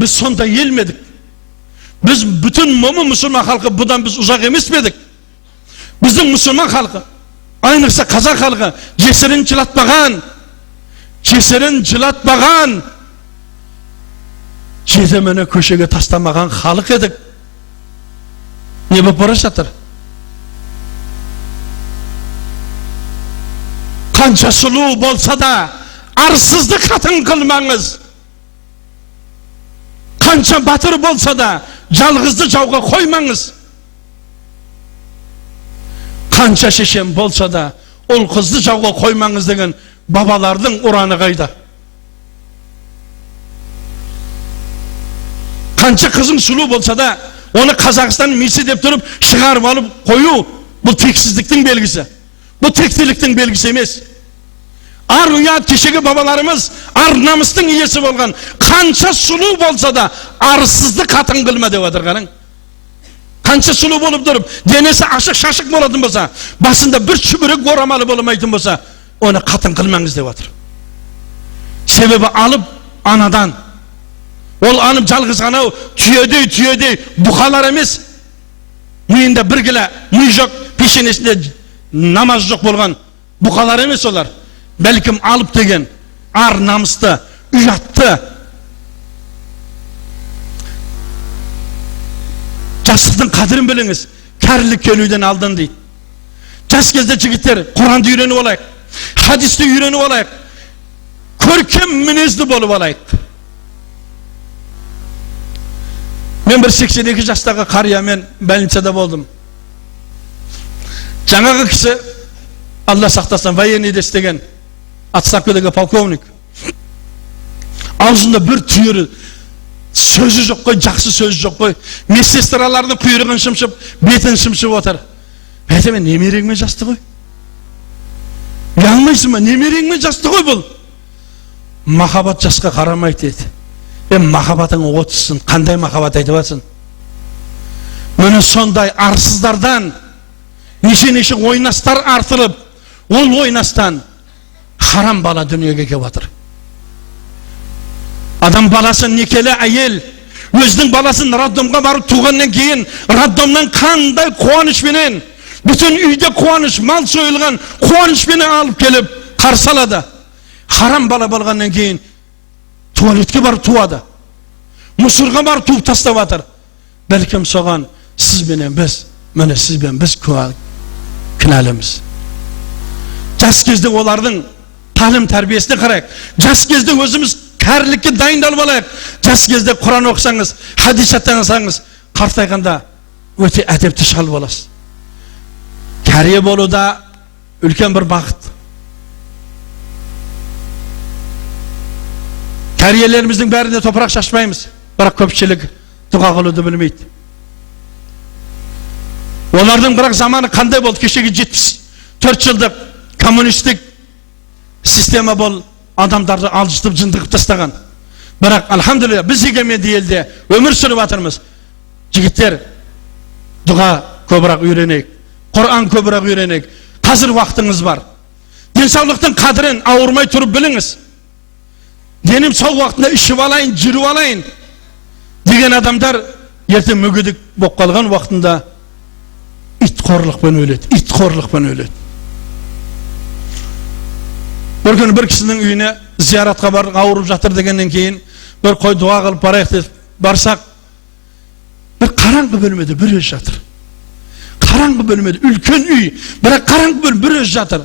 Biz sonda gelmedik. Biz bütün Müslüman halkı bundan biz uzak emismedik. Bizim Müslüman halkı, aynıksa Kazak halkı, ceserin çılatmagan, cezemene köşege taslamagan halk edik. Ne bu paraşatır? Kança sulu bolsa da arsızlık hatın kılmanız. Kança batır bolsa da жалғызды жауға қоймаңыз. Kança шешем болса да ол қызды жауға қоймаңыз деген бабалардың ұраны қайда? Kança kızın sulu болса да оны Қазақстан мisi деп тұрып шығарып алып қою, бұл тексіздіктің белгісі. Бұл тектіліктің белгісі емес. Ар ұят кешегі бабаларымыз ар намыстың иесі болған. Қанша сұлу болса да арсыздық қатын қылма деп отырғаның. Қанша сұлу болып тұрып, денесі ашық шашық болатын болса, басында бір шүбірек орамалы болмайтын болса, оны қатын қылмаңыз деп отыр. Себебі алып анадан, ол анып жалғыз анау түйедей бұқалар емес. Миында бір келі ми жоқ, пешенесінде намаз жоқ болған бұқалар емес олар. Бәлкім алып деген ар намысты, ұятты. Жастықтың қадірін біліңіз, кәрілік келуден алдын дейді. Жас кезде жігіттер Құранды үйреніп олайық, хадисті үйреніп олайық, көркем мінезді болып олайық. Мен бір 82 жастағы қариямен больницада болдым. Жаңағы кісі, Алла сақтасын, военныйда істеген отставкадегі полковник. Аузында бір түйірі сөзі жоқ қой, жақсы сөзі жоқ қой. Медсестралардың құйрығын шымшып, бетін шымшып отыр. Мен немереңмен жасты ғой. Ұялмайсың ба? Немереңмен жасты ғой бұл. Махаббат жасқа қарамайды деді. Махаббатың отсың, қандай махаббат айтып жатсың? Міне сондай арсыздардан неше ойнастар артылып, ол ойнастан харам бала дүниеге келіп жатыр. Адам баласын некелі әйел, өзінің баласын роддомға барып туғаннан кейін, роддомнан қандай қуанышпенен, bütün үйде қуаныш, мал сойылған қуанышпенен алып келіп қарсы алады. Харам бала болғаннан кейін туалетке барып туады. Мұсырға барып туып тастап жатыр. Бәлкім соған сізбенен біз, міне сізбен біз кінәліміз. Жас кезде олардың талым тәрбиесіне қарайық. Жас кезде өзіміз кәрілікке дайындалып алайық. Жас кезде Құран оқысаңыз, хадис жаттаңыз, қартайғанда өте әдепті шал боласыз. Кәрие болуда үлкен бір бақыт. Кәриелеріміздің бәрінде топырақ шашпаймыз, бірақ көпшілік дұға қылуды білмейді. Олардың бірақ заманы қандай болды? Кешегі 74 жылдық коммунистік система бол, адамдарды алжытып жындығып тастаған. Бірақ алхамдулилля біз егеменді елде өмір сүріп жатырмыз. Жігіттер, дұға көбірек үйренейік, Құран көбірек үйренейік. Қазір уақытыңыз бар. Денсаулықтың қадірін ауырмай тұрып біліңіз. Денім сау уақытында ішіп алайын, жүріп алайын деген адамдар ертең мүгедек болып қалған уақытында итқорлықпен өледі. Бір күні бір кісінің үйіне зияратқа бардық, ауырып жатыр дегеннен кейін бір қой дұға қылып барайық деп барсақ, бір қараңғы бөлмеде бір өз жатыр. Қараңғы бөлмеде үлкен үй, бірақ қараңғы бөлмеде бір өз жатыр.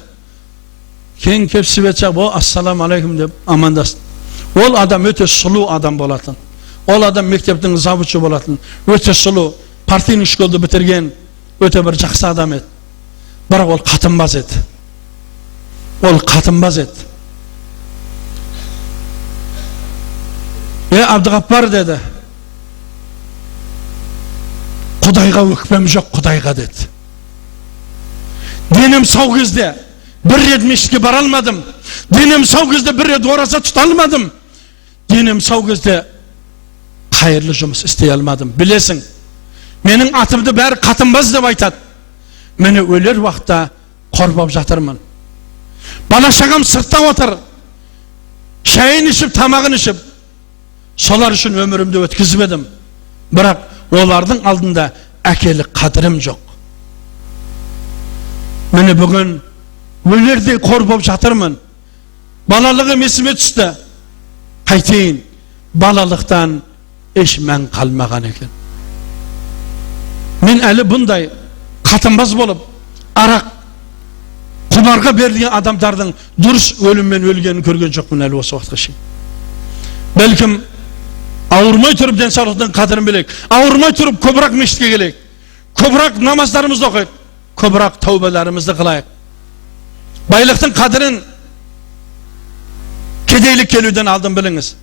Кейін кеп свет жағып, ассаламу алейкум деп амандасты. Ол адам өте сұлу адам болатын. Ол адам мектептің завучы болатын. Өте сұлу, партийный школды бітірген, өте бір жақсы адам еді. Бірақ ол қатынбаз еді. Абдығаппар деді. Құдайға өкпем жоқ, Құдайға деді. Денім сау кезде бір рет мешітке бара алмадым. Денім сау кезде бір рет ораза тұта алмадым. Денім сау кезде қайырлы жұмыс істей алмадым. Білесің, менің атымды бәрі қатынбаз деп айтады. Мені өлер уақытта қорбап жатырмын. Бала шағам сыртта отыр. Шайын ішіп, тамағын ішіп. Solar üçün ömürümde ötkizmedim. Bırak olardım aldığında әкелік қадірім жоқ. Mene bugün өлердей қор болып жатырмын. Балалығым есіме түсті. Қайтейін, балалықтан еш мән қалмаған екен. Мен әлі бұндай қатынбаз болып, арақ, құмарға берілген адамдардың дұрыс өліммен өлгенін көрген жоқпын әлі осы уақытқа шейін. Бәлкім ауырмай тұрып денсаулықтың қадірін білейік. Ауырмай тұрып көбірек мешітке келейік. Көбірек намаздарымызды оқайық. Көбірек тәубаларымызды қылайық. Байлықтың қадірін кедейлік келуден алдын біліңіз.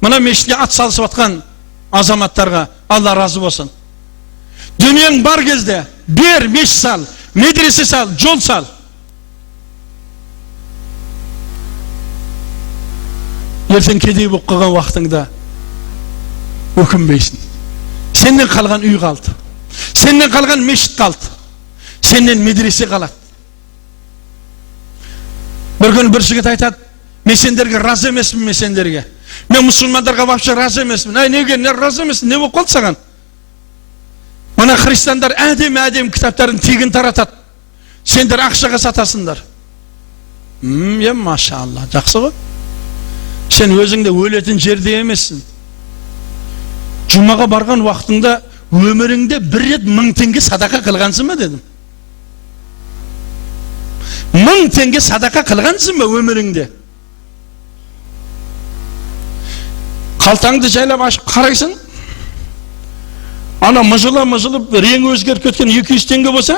Мына мешітке ат салысып атқан азаматтарға Алла разы болсын. Дүниең бар кезде бер, мешіт сал, медресе сал, жол сал. Ертең кедей болып қалған уақытыңда өкінбейсің. Сенен қалған үй қалды. Сенен қалған мешіт қалды. Сенен медресе қалады. Bir gün bir жігіт айтады, мен сендерге разы емеспін, мен сендерге. Мен мұсылмандарға вообще разы емеспін. Ай, неге, не разы емеспін, не болып қалды саған? Мына христиандар әдем кітаптарын тегін таратады. Сендер ақшаға сатасыңдар. Машалла, жақсы ғой. Сен өзіңде өлетін жерде емессің. Жұмаға барған уақытыңда өміріңде бір рет 1000 теңге садақа қылғансың ба дедім. 1000 теңге садақа қылғансың ба өміріңде? Қалтаңды жайлап ашып қарайсың. Ана мыжылып реңі өзгеріп кеткен 200 теңге болса,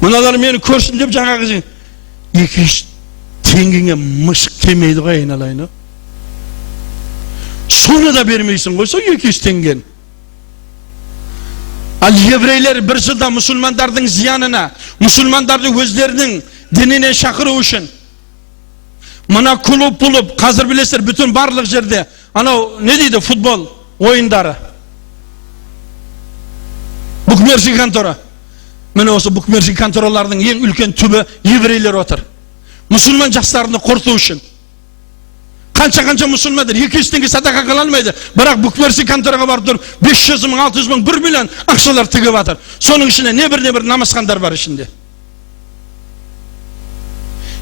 мыналар мені көрсін деп жаңағы 200 теңгеңе мышық келмейді ғой айналайын. Соны да бермейсің ғой, 200 теңген. Ал еврейлер бір жылда мұсылмандардың зиянына, мұсылмандарды өздерінің дініне шақыру үшін мына клуб болып, қазір білесіздер, бүтін барлық жерде анау не дейді, футбол ойындары. Букмерші контора. Міне осы букмерші конторалардың ең үлкен түбі еврейлер отыр. Мұсылман жастарını қорыту үшін. Қанша мұсылмандар 200 теңге садақа қыла алмайды. Бірақ букмерші контораға барып тұрып 500 мың, 600 мың, 1 миллион ақшалар тігіп жатыр. Соның ішінде не бір намазхандар бар ішінде.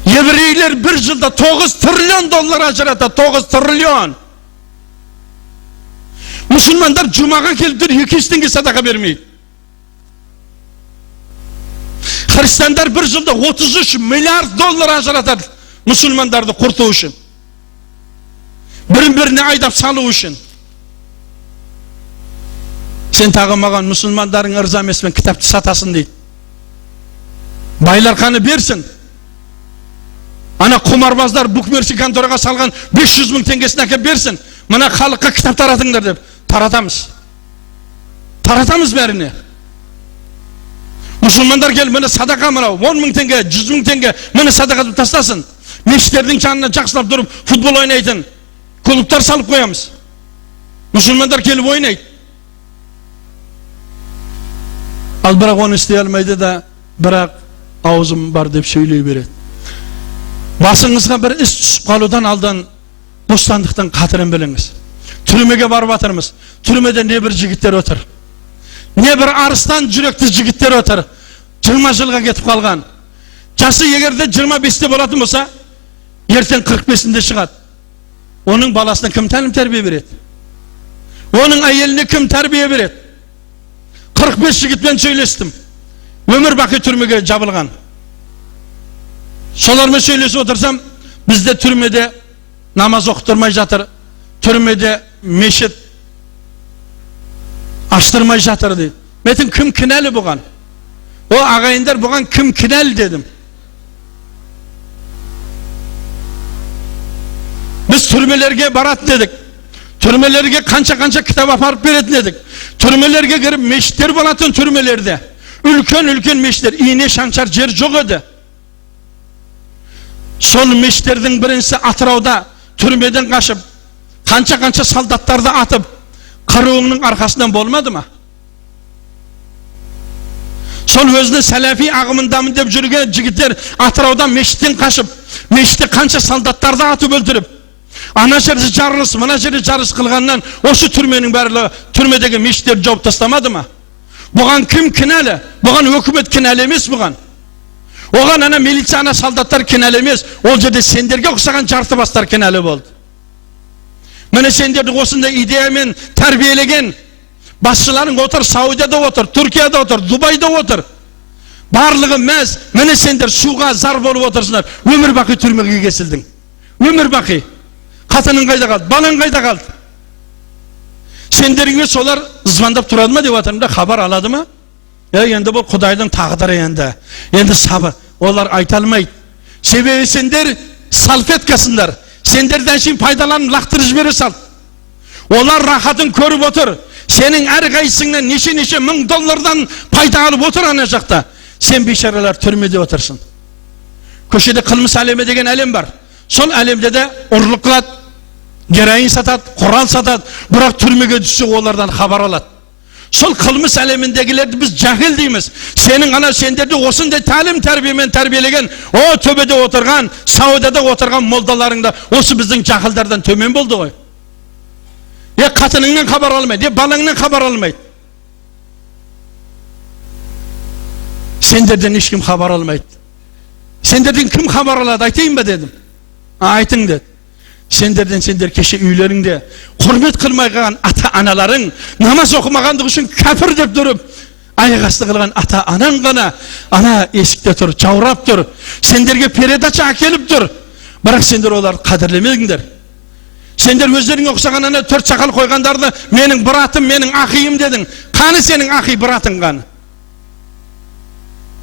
Еврейлер бір жылда 9 триллион доллар ажыратады, 9 триллион. Мұсылмандар жұмаға келіп тұр 200 теңге садақа бермейді. Христиандар бір жылда 33 миллиард доллар ажыратады мұсылмандарды құрту үшін. Бірін-біріне айдап салу үшін. Сен тағы маған мұсылмандардың ырза емеспен кітапты сатасың дейді. Байлар қаны берсін. Ана құмарбаздар букмерші контораға салған 500 мың теңгесін әкеп берсін. Мына халыққа кітап таратыңдар деп таратамыз. Таратамыз бәріне. Мұсылмандар келіп, мені садақа мынау 10 мың теңге, 100 мың теңге, мені садақа тастасын. Мешіттердің жанына жақсылап тұрып футбол ойнайтын клубтар салып қоямыз. Мұсылмандар келіп ойнайды. Ал бірақ оны істей алмайды да, бірақ аузым бар деп сөйлей береді. Басыңызға бір іс түсіп қалудан алдан бостандықтың қатырын біліңіз. Түрмеге барып атырмыз. Түрмеде не бір жігіттер отыр. Не бір арыстан жүректі жігіттер отыр. 20 жылға кетіп қалған. Жасы егерде 25-те болатын болса, ертең 45-інде шығады. Оның баласына кім тәлім тәрбие береді? Оның әйеліне кім тәрбие береді? 45 жігітпен сөйлестім. Өмір бақи түрмеге жабылған. Солармен сөйлесіп отырсам, бізде түрмеде намаз оқытырмай жатыр. Түрмеде мешіт аштырмай жатыр дейді. Мен кім кінәлі бұған? О ағайындар, бұған кім кінәлі дедім. Biz türmelерге барат дедік. Türmelерге қанша кітап апарып беретін едік. Türmelерге кіріп мешіттер болатын түрмелерде. Үлкен мешіттер, ине шаншар жер жоқ еді. Сол мешіттердің біріншісі Атырауда түрмеден қашып, қанша солдаттарды атып, қаруының арқасынан болмады ма? Сол өзінің сәләфи ағымындамын деп жүрген жігіттер Атыраудан мешіттен қашып, мешітте қанша солдаттарды атып өлтіріп, Ana жерде жарылыс, мына жерде жарылыс қылғаннан осы түрменің барлығы, түрмедегі мешіттер жауып тастамады ма? Бұған кім кінәлі? Бұған өкімет кінәлі емес бұған. Оған ана милиция, ана солдаттар кінәлі емес. Ол жерде сендерге ұқсаған жартыбастар кінәлі болды. Міне сендерді осындай идеямен тәрбиелеген басшыларың отыр, Саудияда отыр, Түркияда отыр, Дубайда отыр. Барлығы мәз, міне сендер суға зар болып отырсыңдар. Өмір бақи түрмеге кесілдің. Өмір бақи. Қатының қайда қалды, балаң қайда қалды? Сендеріңе солар звондап тұрады ма деп жатырмын да, хабар алады ма? Енді бұл Құдайдың тағдыры енді. Енді сабыр. Олар айта алмайды. Себебі сендер салфеткасындар. Сендерден шейін пайдаланып лақтырып жібере сал. Олар рахатын көріп отыр. Сенің әрқайсыңнан неше мың доллардан пайда алып отыр ана жақта. Сен бейшаралар түрмеде отырсың. Көшеде қылмыс әлемі деген әлем бар. Сол әлемде де ұрлық қылады, героин сатады, құрал сатады, бірақ түрмеге түссе олардан хабар алады. Сол қылмыс әлеміндегілерді біз жахил дейміз. Сенің ана сендерді осындай тәлім тәрбиемен тәрбиелеген, о төбеде отырған, Саудияда отырған молдаларыңда осы біздің жахилдардан төмен болды ғой. Қатыныңнан хабар алмайды, балаңнан хабар алмайды. Сендерден ешкім хабар алмайды. Сендерден кім хабар алады, айтайын ба дедім. Айтың деді. Сендер кеше үйлеріңде құрмет қылмайған ата-аналарың, намаз оқымағандығы үшін кәпір деп тұрып, аяқ асты қылған ата-анаң ғана ана есікте тұр, жаурап тұр. Сендерге передача әкеліп тұр. Бірақ сендер оларды қадірлемедіңдер. Сендер өздеріңе ұқсаған ана 4 сақал қойғандарды менің бұратым, менің ақиым дедің. Қаны сенің ақи бұратың қаны?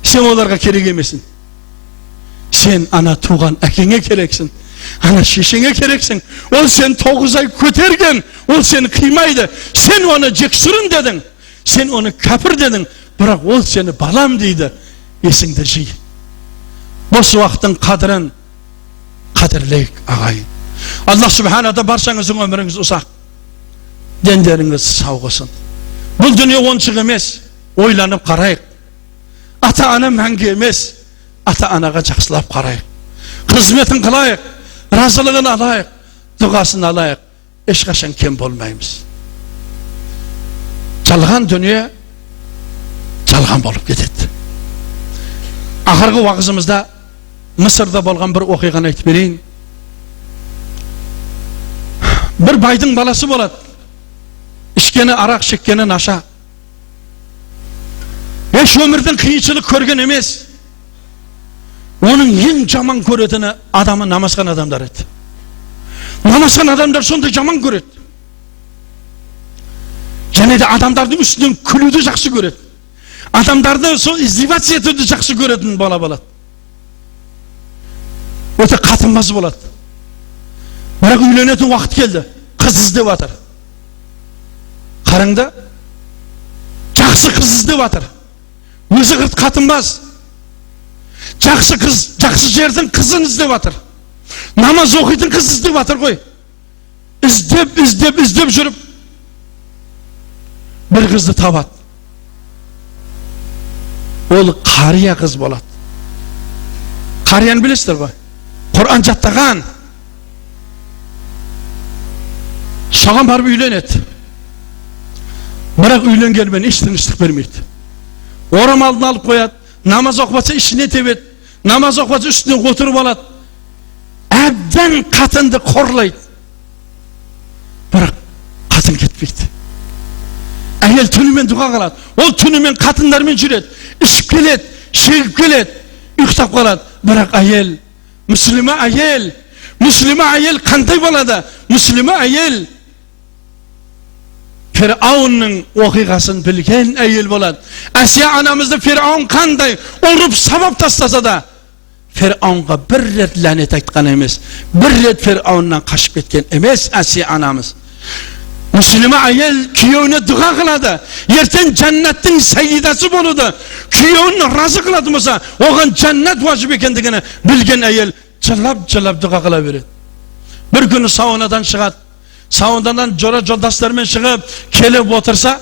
Сен оларға керек емесің. Сен ана туған әкеңе керексің. Ана шешеңе керексің. Ол сен 9 ай көтерген, ол сені қимайды. Сен оны жексұрын дедің. Сен оны кәпір дедің. Бірақ ол сені балам дейді. Есіңді жи. Бос уақыттың қадірін қадірлейік ағайын. Allah Subhanahu da barşanızın ömrünüz uzak. Denderiniz sağ olsun. Bu dünya onçuk emes. Oylanıp qarayıq. Ata-ana məngi emes. Ata-anaga жақсылап qarayıq. Hizmetin qılayıq. Razılığını alayıq. Duasını alayıq. Eşqaşan kem bolmayımız. Çalğan dünya çalğan bolup ketedi. Ahırғы vaqızımızda Mısırda bolğan bir oqiyğan aytib bereyim. Bir baydың balası болады. İşkeni aрақ, şekkeni naşa. Еш өмірдің қиыншылық көрген емес. Оның ең жаман көретіні адамы намазған адамдар еді. Намазған адамдар сондай жаман көреді. Және де адамдардың үстінен күлуді жақсы көреді. Адамдарды сол издеваться етуді жақсы көретін бала болады. Өте қатынбаз болады. Бірақ үйленетін уақыт келді. Қыз іздеп жатыр. Қараңда, жақсы қыз іздеп жатыр. Өзі қатынбаз. Жақсы қыз, жақсы жердің қызын іздеп жатыр. Намаз оқитын қыз іздеп жатыр ғой. Іздеп жүріп бір қызды табады. Ол қария қыз болады. Қарияны білесіздер ғой? Құран жаттаған. Соған барып үйленеді. Бірақ үйленгенмен тыныштық бермейді. Орамалын алып қояды. Намаз оқымаса ішіне тебеді. Намаз оқымаса үстіне отырып алады. Әбден қатынды қорлайды. Бірақ қатын кетпейді. Әйел түнімен дұға қалады. Ол түнімен қатындармен жүреді. Ішіп келеді, шегіп келеді, ұйықтап қалады. Бірақ әйел, мүслима әйел қандай болады? Мүслима әйел Firavunның оқиғасын білген әйел болады. Әсия анамызды Firavun қандай ұрып сабап тастаса да, Firavunға бір рет ләнет айтқан емес, бір рет Firavunнан қашып кеткен емес Әсия анамыз. Müslüman ayel kuyovini dua qiladi. Erten cennetin sayyidasi bo'ladi. Kuyovini razı qiladi bo'lsa, o'g'an jannat vojib ekanligini bilgan ayel chillab dua qilaveradi. Bir kuni saunadan chiqadi. Saunadan jo'ra yo'ldoshlaridan chiqib, kelib o'tirsa,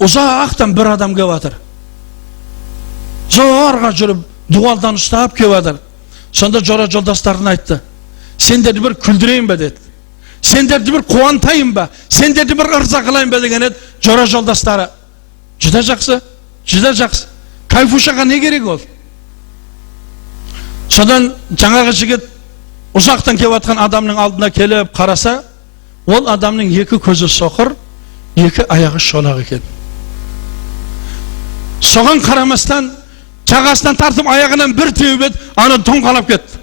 uzoqdan bir odam kelyapti. Zo'rg'a yurib, duvaldan ushlab kelyapti. Sonda jo'ra yo'ldoshlarini aytdi. Sendерді бір күлдірейін бе деді. Sendерді бір қуантайын ба, sendерді бір ырза қылайын ба деген еді. Жора жолдастары, жүдә жақсы, жүдә жақсы. Кайфушаға не керек ол? Содан жаңағы жігіт ұзақтан келіп жатқан адамның алдына келіп қараса, ол адамның екі көзі соқыр, екі аяғы шолақ екен. Соған қарамастан жағасынан тартып аяғынан бір теуіп еді, ана тоңқалап кетті.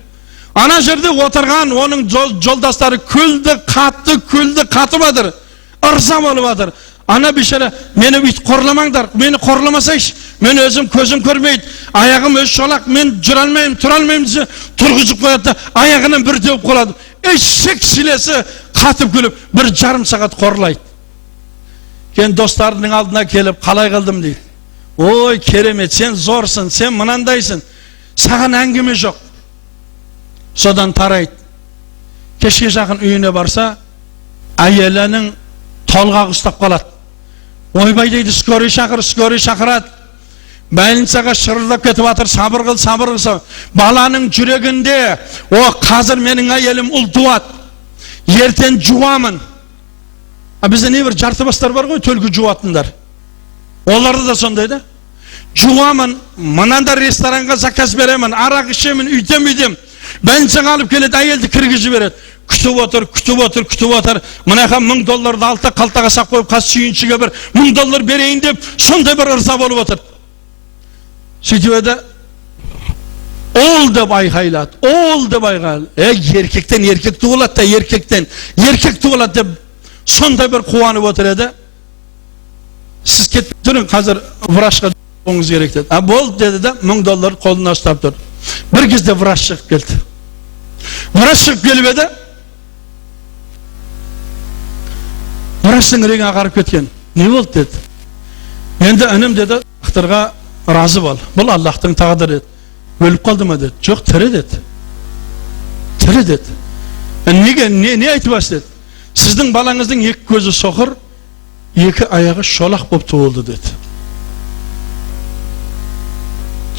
Ана жерде отырған оның жолдастары күлді, қатып жатыр, ырза болып жатыр. Ана бишара, мені үйт қорламаңдар, мені қорламасайшы, мен өзім көзім көрмейді, аяғым өз шолақ, мен жүре алмаймын, тұра алмаймын десе, тұрғызып қояды, аяғынан бір теуіп қалады. Эшек шилесі қатып күліп, 1,5 сағат қорлайды. Кен достарының алдына келіп, қалай қылдым дейді. Ой, керемет, сен зорсың, сен мынандайсың, саған әңгіме жоқ. Содан тарайды. Кешке жақын үйіне барса, әйелінің толғақ ұстап қалады. Ойбай дейді, скорый шақырады. Больницаға шырылдап кетіп жатыр, сабыр қыл. Баланың жүрегінде, о, қазір менің әйелім ұл туады. Ертең жуамын. Бізде не бір жартыбастар бар ғой, төлгі жуатындар. Оларды да сондай да. Жуамын, мынанда ресторанға заказ беремін, арақ ішемін, үйтем. Больницаға алып келеді, әйелді кіргізіп береді. Күтіп отыр. Мынаға $1000 алты қалтаға сақ қойып, қас сүйіншіге бір $1000 берейін деп, сондай бір ырза болып отыр. Сөйтіп еді, ол деп айқайлады. Еркектен еркек туылады да, еркек туылады деп, сондай бір қуанып отыр еді. Сіз кетіп тұрың, қазір врачқа оңыз керек деді. Бол деді да, $1000 қолына ұстап тұр. Bir кезде врач шығып келді. Врач шығып келіп еді, врачтың реңі ағарып кеткен. Не болды деді. Енді інім деді, докторға разы бол. Бұл Аллахтың тағдыры деді. Өліп қалды ма деді. Жоқ, тірі деді. Неге, не айтып вас деді. Сіздің балаңыздың екі көзі соқыр, екі аяғы шолақ болып туылды деді.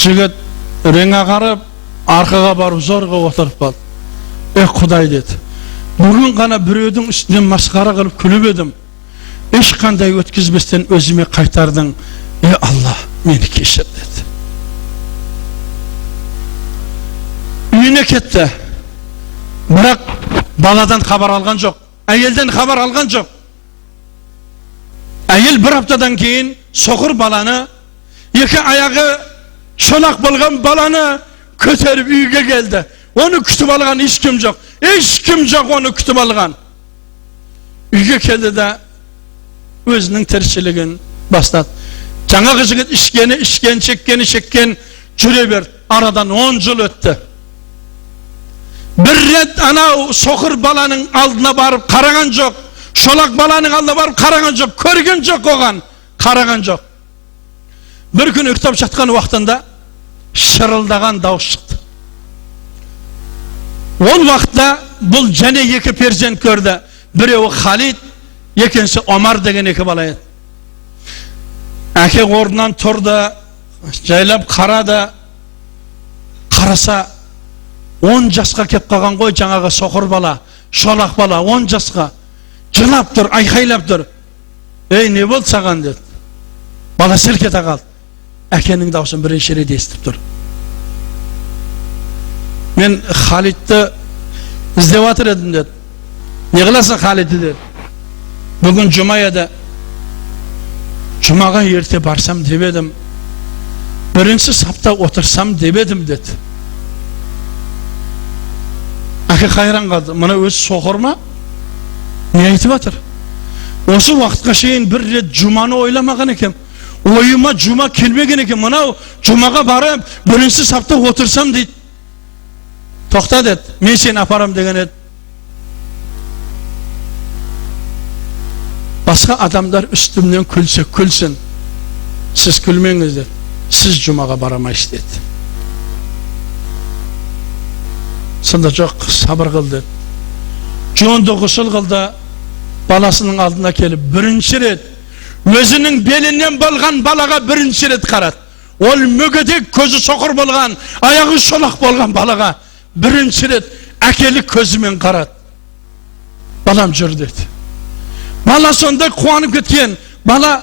Жігіт рең ағарып, арқаға барып зорға отырып қалды. Құдай деді. Бүгін ғана біреудің үстінен масқара қылып күліп едім. Ешқандай өткізбестен өзіме қайтардың. Алла, мені кешір деді. Үйіне кетті. Бірақ баладан хабар алған жоқ. Әйелден хабар алған жоқ. Әйел бір аптадан кейін соқыр баланы, екі аяғы шолақ болған баланы көтеріп үйге келді. Оны күтіп алған ешкім жоқ. Оны күтіп алған. Үйге келді де өзінің тіршілігін бастады. Жаңағы жігіт шеккен, жүре берді. Арадан 10 жыл өтті. Бір рет анау соқыр баланың алдына барып қараған жоқ. Шолақ баланың алдына барып қараған жоқ. Көрген жоқ оған. Қараған жоқ. Bir gün ұйықтап жатқан уақытында шырылдаған дауыс шықты. Ол уақытта бұл және екі перзент көрді. Біреуі Халид, екіншісі Омар деген екі бала еді. Әке орнынан тұрды, жайлап қарады. Қараса 10 жасқа кеп қалған ғой жаңағы соқыр бала, шолақ бала 10 жасқа. Жылап тұр, айқайлап тұр. Не болды саған деді. Бала селк ете қалды. Әкенің даусын бірінші рет естіп тұр. Мен Халидті іздеп жатыр едім деді. Не қыласың Халидті деді. Бүгін жұма еді. Жұмаға ерте барсам деп едім. Бірінші сапта отырсам деп едім деді. Әке қайран қалды. Мұна өзі соқыр ма? Не айтып жатыр? Осы уақытқа шейін бір рет жұманы ойламаған екен. Ойыма жұма келмеген екен. Мынау жұмаға барып, бірінші сапта отырсам дейді. Тоқта деді, мен сені апарам деген еді. Басқа адамдар үстімнен күлсе күлсін. Сіз күлмеңіз деді. Сіз жұмаға барамайсыз деді. Сонда жоқ, сабыр қыл деді. Жонды ғұсыл қылды, баласының алдына келіп, бірінші рет өзінің белінен болған балаға бірінші рет қарады. Ол мүгедек, көзі соқыр болған, аяғы шолақ болған балаға бірінші рет akelik ko'zimen qaradi. Balam jur dedi. Bala sonda quvonib ketgan. Bala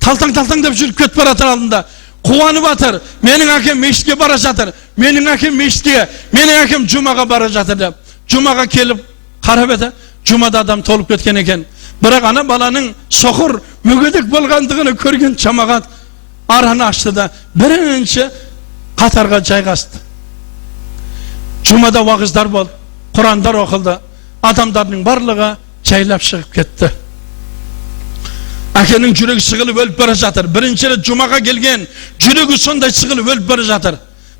taltang deb жүріп ketib baratar aldında. Quvonib atar. Mening akem meshitga bora жатыр. Mening akem meshitga, mening akem jumaga bora жатыр deb. Jumaga kelib qarab edi. Jumada adam to'lib ketgan ekan. Biroq ana balaning so'qir, mugedik bo'lganligini ko'rgan chamag'at arani ochdi da birinchi qatorga joylashdi. Jumada va'zlar bo'ldi, Qur'onlar o'qildi. Adamlarning barlig'i chaylab chiqib ketdi. Akening yuragi sig'ilib o'lib bora жатыр. Birinchi jumaga kelgan yuragi sonday sig'ilib o'lib bora жатыр.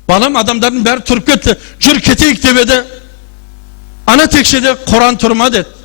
Balam adamlarning bari turib ketdi. Jur ketaylik deb edi. Ana tekshide Qur'on turma dedi.